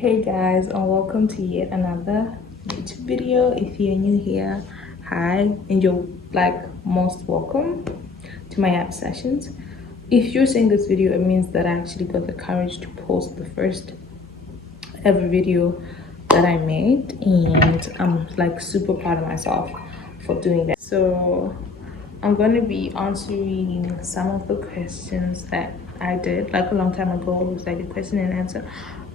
Hey guys, and welcome to yet another YouTube video. If you're new here, hi, and you're like most welcome to my app sessions. If you're seeing this video, it means that I actually got the courage to post the first ever video that I made, and I'm like super proud of myself for doing that. So I'm going to be answering some of the questions that I did like a long time ago. It was like a question and answer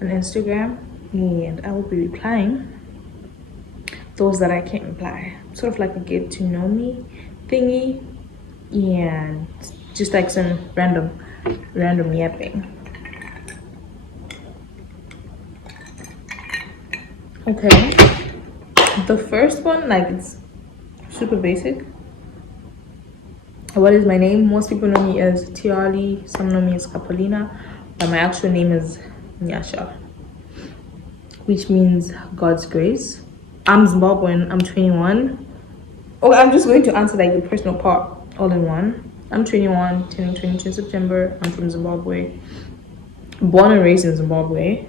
on Instagram, and I will be replying those that I can't reply. Sort of like a get to know me thingy, and just like some random yapping. Okay, the first one, like, it's super basic. What is my name? Most people know me as Tiali, some know me as Kapolina, but my actual name is Nyasha, which means God's grace. I'm Zimbabwean, I'm 21. Okay, I'm just going to answer like the personal part all in one. I'm 21, turning 22 in September. I'm from Zimbabwe, born and raised in Zimbabwe.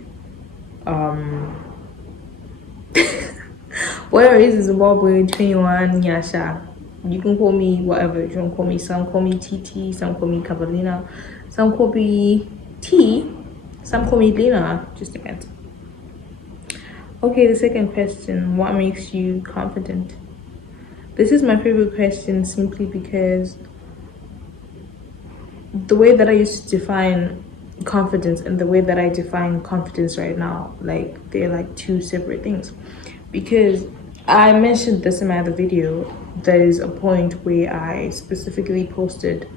Born and raised in Zimbabwe, 21, Nyasha. You can call me whatever. You can call me, some call me TT, some call me Kavalina, some call me T, some call me Lena. Just depends. Okay, the second question: what makes you confident? This is my favorite question simply because the way that I used to define confidence and the way that I define confidence right now, like, they're like two separate things. Because I mentioned this in my other video, there is a point where I specifically posted,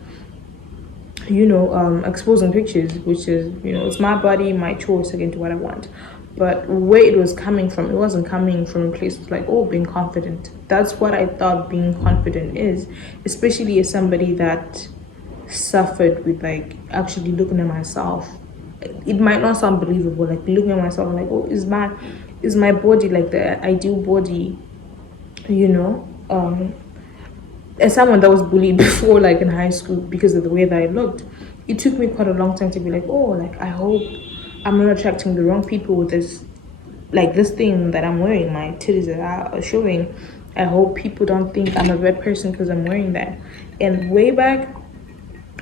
exposing pictures, which is, it's my body, my choice, I can do what I want. But where it was coming from, it wasn't coming from a place of like, oh, being confident. That's what I thought being confident is, especially as somebody that suffered with like actually looking at myself. It might not sound believable, like looking at myself like, oh, is my body like the ideal body, as someone that was bullied before, like in high school, because of the way that I looked. It took me quite a long time to be like, oh, like, I hope I'm not attracting the wrong people with this, like, this thing that I'm wearing, my titties that are showing. I hope people don't think I'm a bad person because I'm wearing that. And way back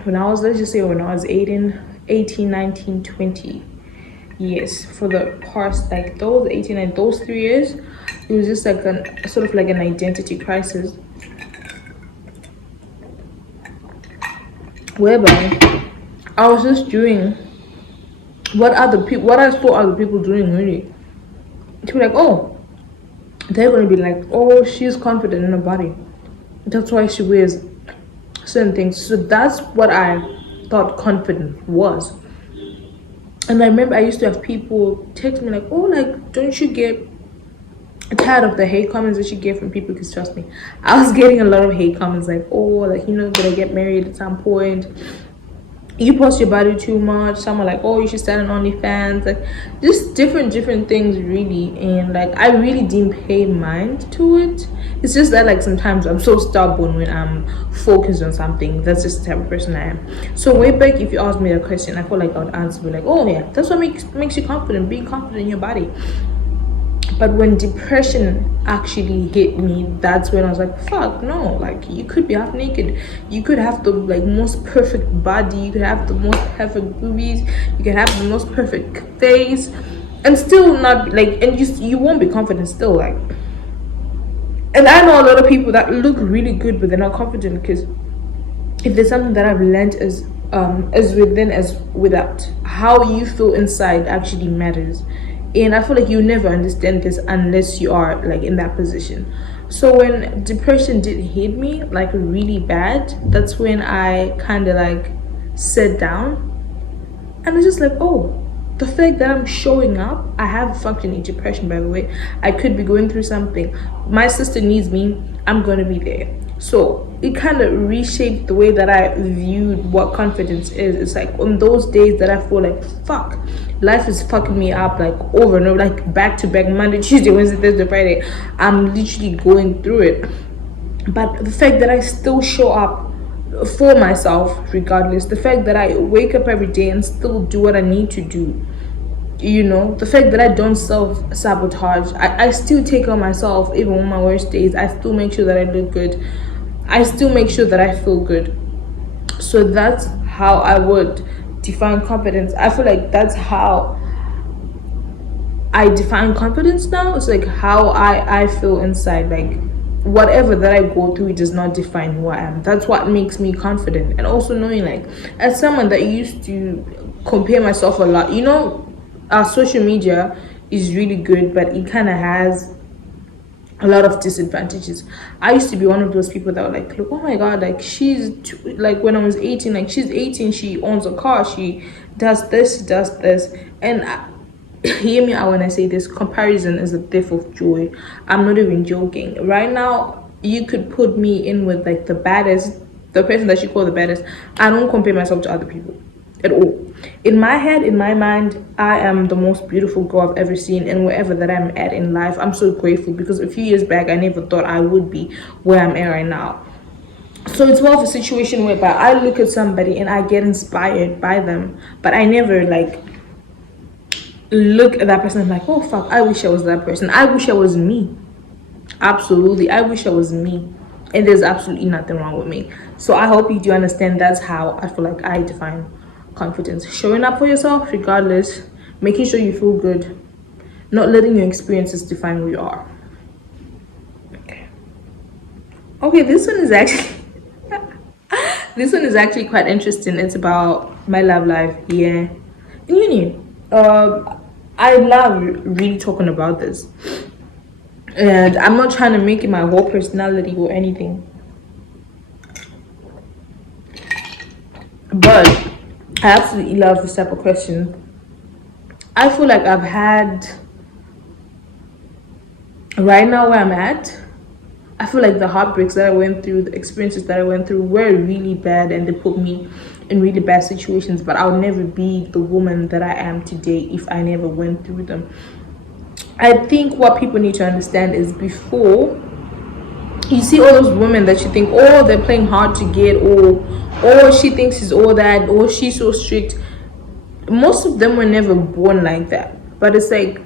when I was, let's just say when I was 18, 19, 20, yes, for the past, like, those 18 and those 3 years, it was just like a sort of like an identity crisis, whereby I was just doing what I saw other people doing, really. To be like, oh, they're gonna be like, oh, she's confident in her body, that's why she wears certain things. So that's what I thought confident was. And I remember I used to have people text me like, oh, like, don't you get tired of the hate comments that you get from people? Because trust me, I was getting a lot of hate comments like, oh, like, gonna get married at some point, you post your body too much. Someone like, oh, you should start an OnlyFans, like, just different things, really. And like, I really didn't pay mind to it. It's just that, like, sometimes I'm so stubborn when I'm focused on something. That's just the type of person I am. So way back, if you asked me a question, I feel like I would answer be like, oh yeah, that's what makes you confident, being confident in your body. But when depression actually hit me, that's when I was like, fuck, no. Like, you could be half naked, you could have the, like, most perfect body, you could have the most perfect boobies, you could have the most perfect face, and still not, like, and you won't be confident still, like. And I know a lot of people that look really good but they're not confident, because if there's something that I've learned as within as without, how you feel inside actually matters. And I feel like you never understand this unless you are, like, in that position. So when depression did hit me, like, really bad, that's when I kind of like sat down and it's just like, oh, the fact that I'm showing up, I have functioning depression, by the way. I could be going through something, my sister needs me, I'm gonna be there. So it kind of reshaped the way that I viewed what confidence is. It's like on those days that I feel like, fuck, life is fucking me up, like, over and over, like, back to back, Monday, Tuesday, Wednesday, Thursday, Friday, I'm literally going through it. But the fact that I still show up for myself regardless, the fact that I wake up every day and still do what I need to do, You know, the fact that I don't self-sabotage. I still take care of myself even on my worst days. I still make sure that I look good. I still make sure that I feel good. So that's how I would define confidence. I feel like that's how I define confidence now. It's like how I feel inside. Like whatever that I go through, it does not define who I am. That's what makes me confident. And also knowing, like, as someone that used to compare myself a lot, you know, our social media is really good, but it kind of has a lot of disadvantages. I used to be one of those people that were like, look, oh my god, like like when I was 18, like she's 18, she owns a car, she does this, and hear me out when I say this: comparison is a thief of joy. I'm not even joking. Right now, you could put me in with like the baddest, the person that you call the baddest. I don't compare myself to other people at all. In my head, in my mind, I am the most beautiful girl I've ever seen, and wherever that I'm at in life, I'm so grateful because a few years back I never thought I would be where I'm at right now. So it's more of a situation whereby I look at somebody and I get inspired by them, but I never like look at that person and like, oh fuck, I wish I was that person. I wish I was me. Absolutely, I wish I was me. And there's absolutely nothing wrong with me. So I hope you do understand that's how I feel like I define confidence. Showing up for yourself regardless, making sure you feel good, not letting your experiences define who you are. Okay, this one is actually this one is actually quite interesting. It's about my love life. Yeah. In uni. I love really talking about this. And I'm not trying to make it my whole personality or anything. But I absolutely love this type of question. I feel like I've had, right now where I'm at, I feel like the heartbreaks that I went through, the experiences that I went through were really bad and they put me in really bad situations. But I'll never be the woman that I am today if I never went through them. I think what people need to understand is before you see all those women that you think, oh, they're playing hard to get, or she thinks she's all that, or she's so strict. Most of them were never born like that. But it's like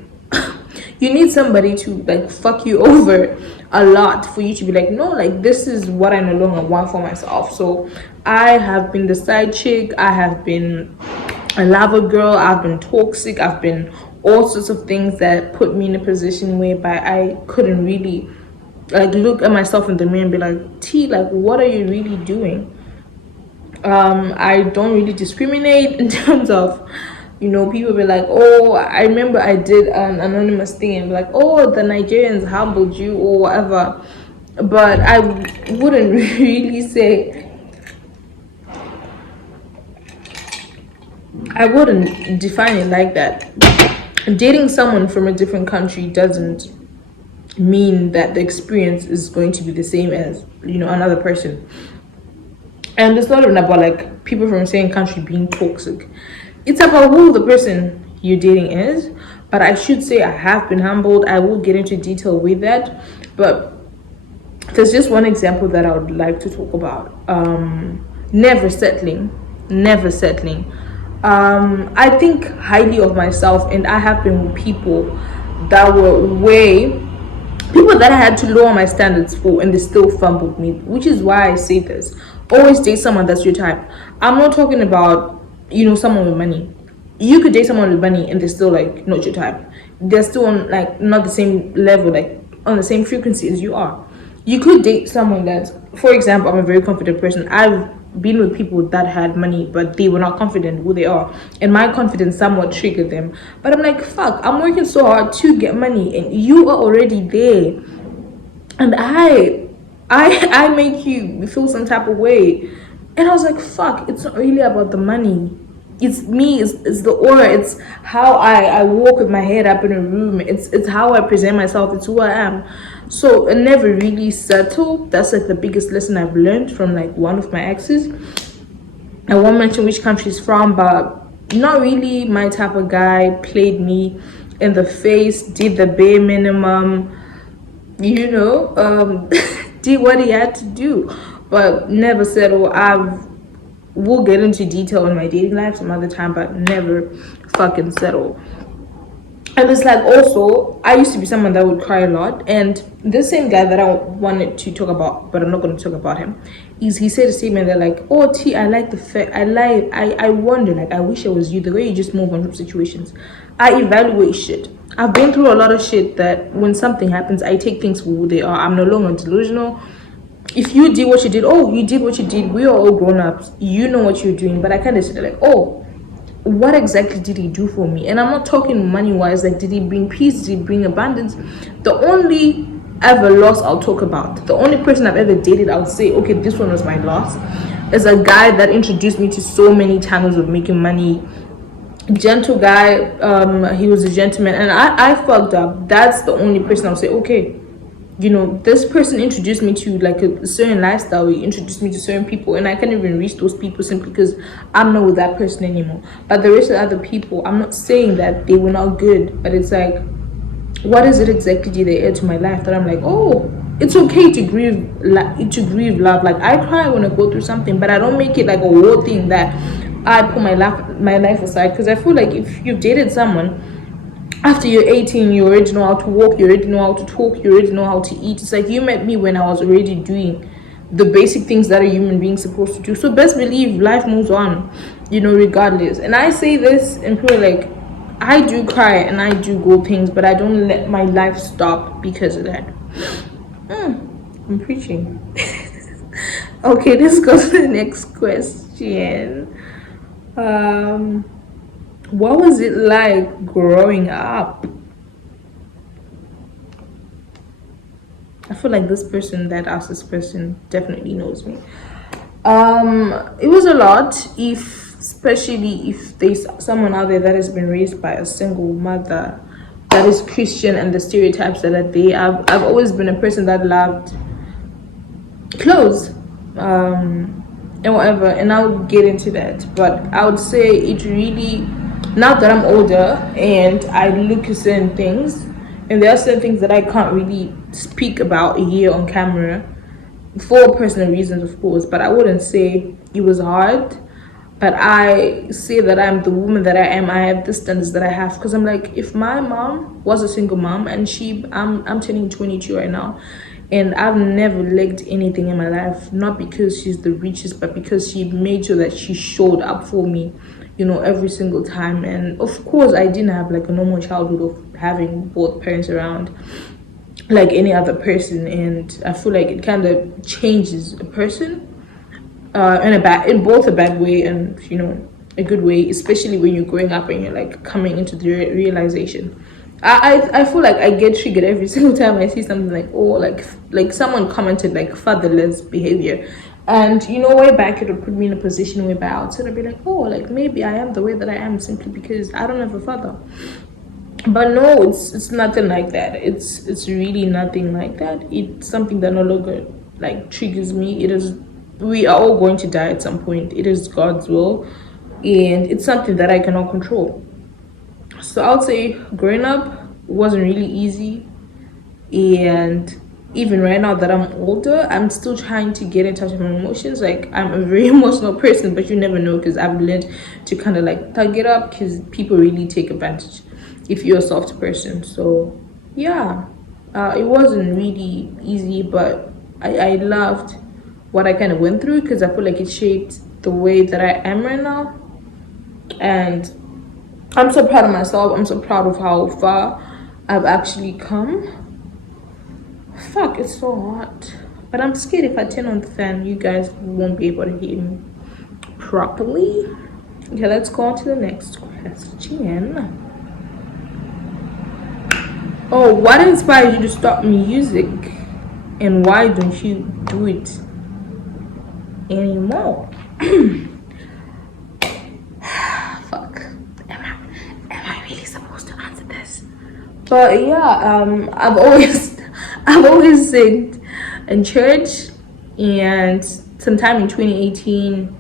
you need somebody to like fuck you over a lot for you to be like, no, like this is what I no longer want for myself. So I have been the side chick, I have been a lover girl, I've been toxic, I've been all sorts of things that put me in a position whereby I couldn't really like look at myself in the mirror and be like, T, like what are you really doing? I don't really discriminate in terms of, you know, people be like, oh, I remember I did an anonymous thing and be like, oh, the Nigerians humbled you or whatever. But I wouldn't really say, I wouldn't define it like that. Dating someone from a different country doesn't mean that the experience is going to be the same as, you know, another person. And it's not even about like people from the same country being toxic. It's about who the person you're dating is. But I should say I have been humbled. I will get into detail with that. But there's just one example that I would like to talk about. Never settling. Never settling. I think highly of myself, and I have been with people that were people that I had to lower my standards for, and they still fumbled me, which is why I say this. Always date someone that's your type. I'm not talking about, you know, someone with money. You could date someone with money and they're still like not your type. They're still on like not the same level, like on the same frequency as you are. You could date someone that's, for example, I'm a very confident person. I've been with people that had money but they were not confident who they are, and my confidence somewhat triggered them. But I'm like, fuck, I'm working so hard to get money and you are already there, and I make you feel some type of way. And I was like, fuck, it's not really about the money. It's me, it's the aura, it's how I walk with my head up in a room, it's how I present myself, it's who I am. So I never really settle. That's like the biggest lesson I've learned from like one of my exes. I won't mention which country he's from, but not really my type of guy. Played me in the face, did the bare minimum, you know, did what he had to do, but never settle. We'll get into detail in my dating life some other time, but never fucking settle. And it's like, also, I used to be someone that would cry a lot, and the same guy that I wanted to talk about, but I'm not going to talk about him, is he said a statement that like, oh T, I like the fact, I wonder, like, I wish I was you, the way you just move on from situations. I evaluate shit. I've been through a lot of shit that when something happens, I take things for who they are. I'm no longer delusional. If you did what you did, oh, you did what you did, we are all grown-ups, you know what you're doing. But I kind of said like, oh, what exactly did he do for me? And I'm not talking money wise, like, did he bring peace, did he bring abundance? The only ever loss I'll talk about, the only person I've ever dated, I would say, okay, this one was my loss, is a guy that introduced me to so many channels of making money. Gentle guy, he was a gentleman, and I fucked up. That's the only person I'll say, okay, you know, this person introduced me to like a certain lifestyle, he introduced me to certain people, and I can't even reach those people simply because I'm not with that person anymore. But the rest of the other people, I'm not saying that they were not good, but it's like, what is it exactly did they add to my life that I'm like, oh, it's okay to grieve, love. Like, I cry when I go through something, but I don't make it like a whole thing that I put my life aside, because I feel like if you've dated someone after you're 18, you already know how to walk, you already know how to talk, you already know how to eat. It's like you met me when I was already doing the basic things that a human being supposed to do. So best believe life moves on, you know, regardless. And I say this, and people are like, I do cry and I do go things, but I don't let my life stop because of that. I'm preaching. Okay, let's go to the next question. What was it like growing up? I feel like this person that asked this person definitely knows me. It was a lot, especially if there's someone out there that has been raised by a single mother that is Christian, and the stereotypes that are there. I've always been a person that loved clothes, and whatever, and I'll get into that. But I would say it really, now that I'm older and I look at certain things, and there are certain things that I can't really speak about here on camera for personal reasons, of course, but I wouldn't say it was hard. But I say that I'm the woman that I am. I have the standards that I have, because I'm like, if my mom was a single mom, and I'm turning 22 right now, and I've never lacked anything in my life, not because she's the richest, but because she made sure that she showed up for me, you know, every single time. And of course, I didn't have like a normal childhood of having both parents around like any other person, and I feel like it kind of changes a person, in both a bad way and, you know, a good way, especially when you're growing up and you're like coming into the realization. I feel like I get triggered every single time I see something like, oh, like someone commented like fatherless behavior, and you know, way back it would put me in a position where I would sort of be like, oh, like maybe I am the way that I am simply because I don't have a father. But no, it's nothing like that. It's really nothing like that. It's something that no longer like triggers me. It is, we are all going to die at some point. It is God's will, and it's something that I cannot control. So I would say growing up wasn't really easy, and even right now that I'm older, I'm still trying to get in touch with my emotions. Like, I'm a very emotional person, but you never know, because I've learned to kind of like tug it up, because people really take advantage if you're a soft person. So yeah, it wasn't really easy, but I loved what I kind of went through, because I feel like it shaped the way that I am right now. And I'm so proud of myself. I'm so proud of how far I've actually come. Fuck, it's so hot. But I'm scared if I turn on the fan, you guys won't be able to hear me properly. Okay, let's go on to the next question. Oh, what inspired you to start music? And why don't you do it anymore? Fuck. Am I really supposed to answer this? But yeah, I've always sing in church, and sometime in 2018,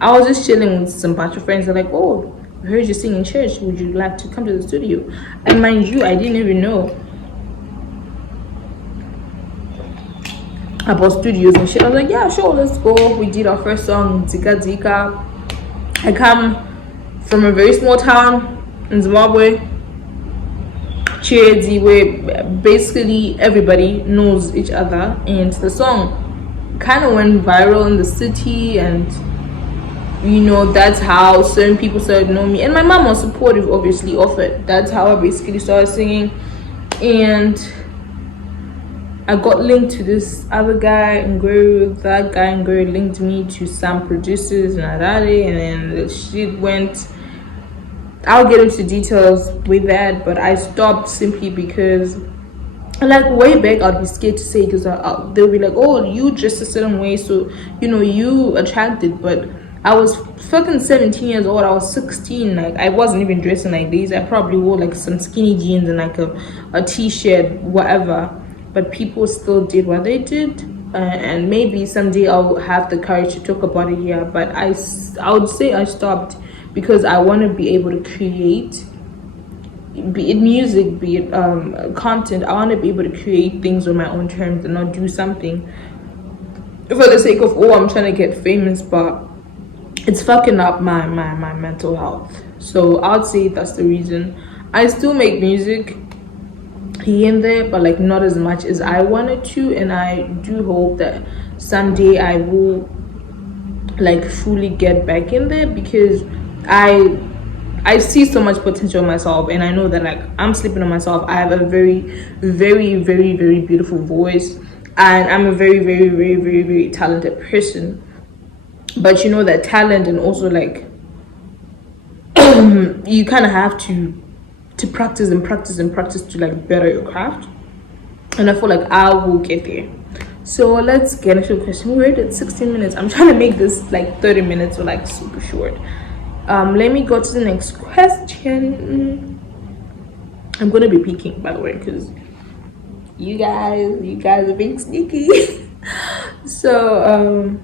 I was just chilling with some bunch of friends. They're like, oh, I heard you sing in church, would you like to come to the studio? And mind you, I didn't even know about studios and shit. I was like, yeah, sure, let's go. We did our first song, Zika Zika. I come from a very small town in Zimbabwe, cheersy, where basically everybody knows each other, and the song kind of went viral in the city, and that's how certain people started knowing me, and my mom was supportive obviously of it. That's how I basically started singing, and I got linked to this other guy in Guru. That guy in Guru linked me to some producers in Harare, and then the shit went. I'll get into details with that, but I stopped simply because, like, way back, I'd be scared to say, because they'll be like, oh, you dress a certain way, so you attracted. But I was fucking 17 years old. I was 16. Like, I wasn't even dressing like this. I probably wore like some skinny jeans and like a t-shirt, whatever. But people still did what they did, and maybe someday I'll have the courage to talk about it here. But I would say I stopped because I want to be able to create, be it music, be it content. I want to be able to create things on my own terms and not do something for the sake of, oh, I'm trying to get famous, but it's fucking up my mental health. So I would say that's the reason. I still make music here and there, but like not as much as I wanted to, and I do hope that someday I will like fully get back in there, because I see so much potential in myself, and I know that like I'm sleeping on myself. I have a very, very, very, very beautiful voice, and I'm a very, very, very, very, very talented person. But that talent, and also like you kind of have to practice and practice and practice to like better your craft, and I feel like I will get there. So let's get into the question. We're at 16 minutes. I'm trying to make this like 30 minutes or like super short. Let me go to the next question. I'm gonna be peeking, by the way, because you guys are being sneaky. So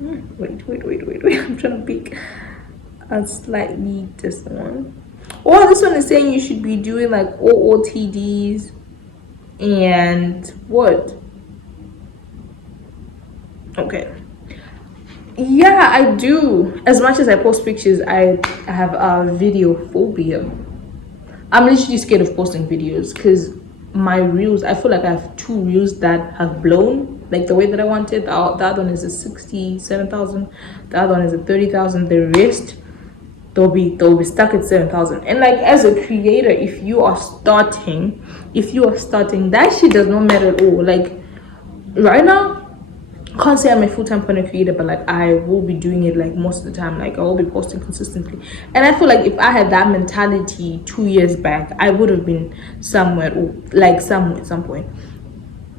wait, I'm trying to peek a slightly different one. Oh, this one is saying you should be doing like OOTDs and what? Okay. Yeah, I do. As much as I post pictures, I have a video phobia. I'm literally scared of posting videos because my reels, I feel like I have 2 reels that have blown like the way that I wanted. The other one is a 67,000, the other one is a 30,000. The rest, they'll be stuck at 7,000. And like as a creator, if you are starting, that shit does not matter at all. Like right now, can't say I'm a full-time content creator, but like I will be doing it like most of the time. Like I will be posting consistently, and I feel like if I had that mentality 2 years back, I would have been somewhere, or like somewhere at some point.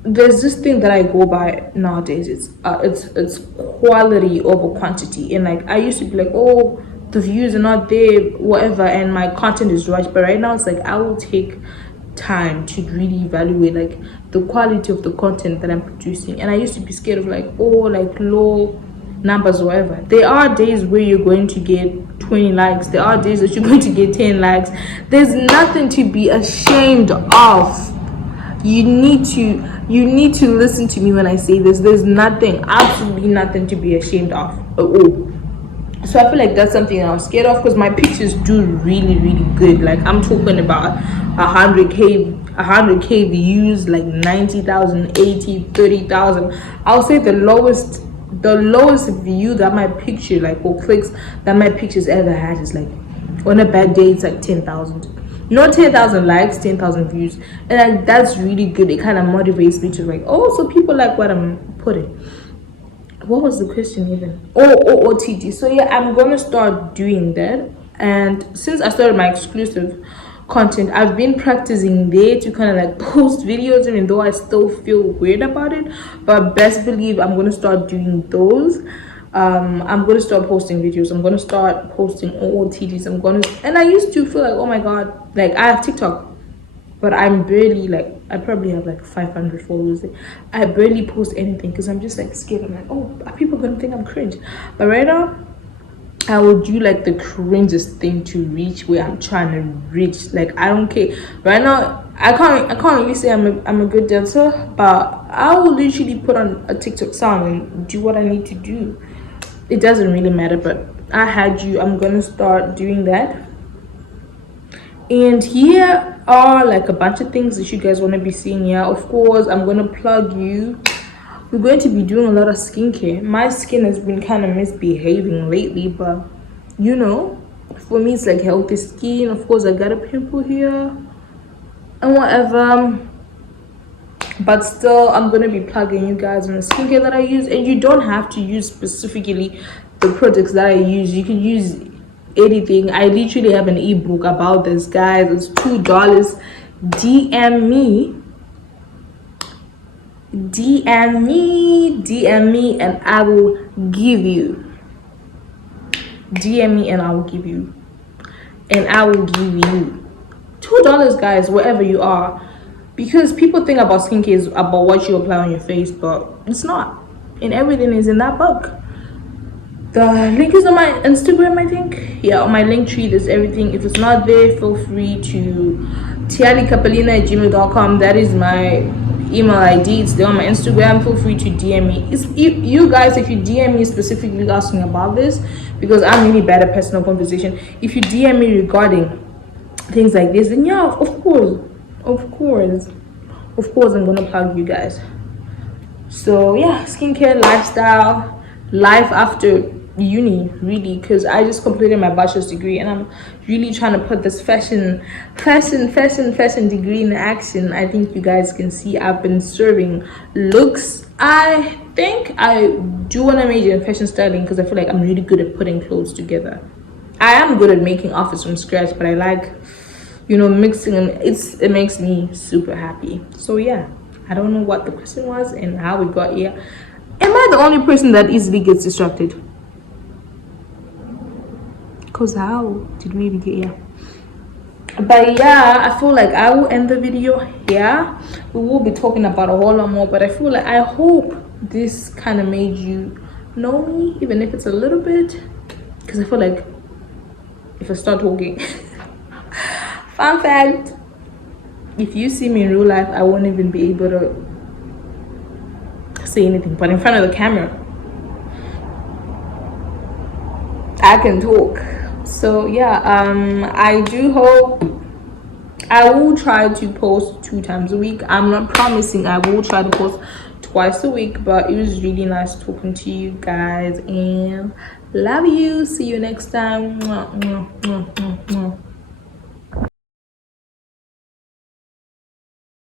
There's this thing that I go by nowadays. It's quality over quantity, and like I used to be like, oh, the views are not there, whatever, and my content is right. But right now it's like I will take time to really evaluate like the quality of the content that I'm producing. And I used to be scared of like, oh, like low numbers or whatever. There are days where you're going to get 20 likes. There are days that you're going to get 10 likes. There's nothing to be ashamed of. You need to listen to me when I say this. There's nothing, absolutely nothing to be ashamed of at all. So I feel like that's something that I'm scared of, because my pictures do really, really good. Like I'm talking about 100k views, like 90,000, 80, 30,000. I'll say the lowest view that my picture, like, or clicks that my pictures ever had is like, on a bad day it's like 10,000. Not 10,000 likes, 10,000 views. And like that's really good. It kind of motivates me to like, oh, so people like what I'm putting. What was the question even? OOTD. So yeah, I'm gonna start doing that. And since I started my exclusive content, I've been practicing there to kind of like post videos, even though I still feel weird about it. But best believe I'm gonna start doing those. I'm gonna start posting videos. I'm gonna start posting OOTDs. And I used to feel like, oh my god, like I have TikTok, but I'm barely, like, I probably have like 500 followers. I barely post anything because I'm just like scared. I'm like, oh, are people gonna think I'm cringe? But right now, I will do like the cringest thing to reach where I'm trying to reach. Like I don't care. Right now, I can't really say I'm a good dancer, but I will literally put on a TikTok song and do what I need to do. It doesn't really matter. But I had you. I'm gonna start doing that. And here are like a bunch of things that you guys want to be seeing here. Of course, I'm going to plug you. We're going to be doing a lot of skincare. My skin has been kind of misbehaving lately, but you know, for me it's like healthy skin. Of course, I got a pimple here and whatever, but still I'm gonna be plugging you guys on the skincare that I use. And you don't have to use specifically the products that I use. You can use anything. I literally have an ebook about this, guys. It's $2. DM me, and I will give you. DM me and I will give you. And I will give you $2, guys, wherever you are. Because people think about skincare is about what you apply on your face, but it's not. And everything is in that book. The link is on my Instagram, I think. Yeah, on my link tree, there's everything. If it's not there, feel free to tialikapalina@gmail.com. That is my email ID. It's there on my Instagram. Feel free to DM me. You guys, if you DM me specifically asking about this, because I'm really bad at personal conversation, if you DM me regarding things like this, then yeah, of course I'm gonna plug you guys. So yeah, skincare, lifestyle, life after uni, really, because I just completed my bachelor's degree and I'm really trying to put this fashion degree in action. I think you guys can see I've been serving looks. I think I do want to major in fashion styling because I feel like I'm really good at putting clothes together. I am good at making outfits from scratch, but I like, you know, mixing them. It makes me super happy. So yeah, I don't know what the question was and how we got here. Am I the only person that easily gets distracted? Because how did we even get here? But yeah, I feel like I will end the video here. We will be talking about a whole lot more, but I feel like, I hope this kind of made you know me, even if it's a little bit, because I feel like if I start talking fun fact, if you see me in real life, I won't even be able to say anything, but in front of the camera I can talk. So yeah, I do hope I will try to post 2 times a week. I'm not promising I will try to post twice a week, but it was really nice talking to you guys and love you. See you next time. Mwah, mwah, mwah, mwah, mwah.